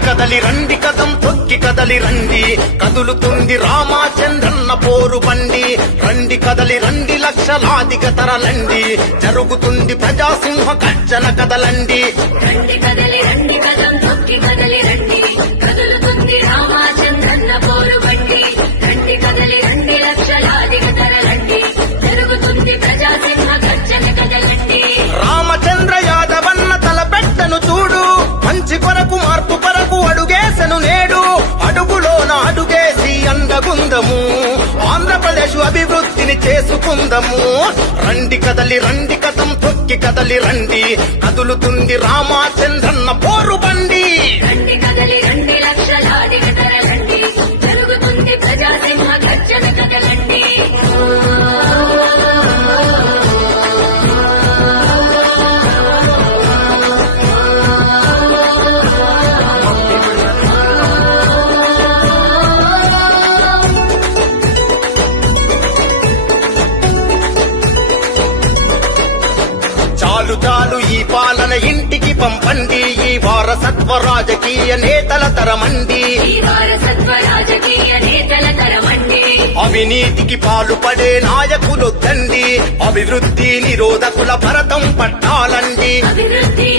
కదలి రండి కదం తొక్కి కదలి రండి కదులుతుంది రామచంద్రన్న పోరు బండి రండి కదలి రండి లక్షలాదిగా తరలండి జరుగుతుంది ప్రజాసింహ గర్జన కదలండి రండి కదలి రండి కదం తొక్కి కదలి రండి కదులుతుంది రామచంద్రన్న పోరు బండి రండి కదలి రండి లక్షలాదిగా తరలండి జరుగుతుంది ప్రజాసింహ గర్జన కదలండి రామచంద్ర యాదవన్న తలపెట్టను చూడు మంచి కొరకు మార్పు కొరకు అడుగేసను నేడు అడుగులోన అడుగేసి అందగుందము ఆంధ్రప్రదేశ్ అభివృద్ధిని చేసుకుందము రండి కదలి రండి కదం తొక్కి కదలి రండి కదులుతుంది రామచంద్రన్న పోరు బండి రండి కదలి రండి లక్షలాదిగా తరలండి జరుగుతుంది ప్రజాసింహ గర్జన కదలండి చాలు చాలు ఈ పాలన ఇంటికి పంపండి ఈ వారసత్వ రాజకీయ నేతల తరమండి ఈ వారసత్వ రాజకీయ నేతల తరమండి అవినీతికి పాలుపడే నాయకులొద్దండి అభివృద్ధి నిరోధకుల భరతం పట్టాలండి అభివృద్ధి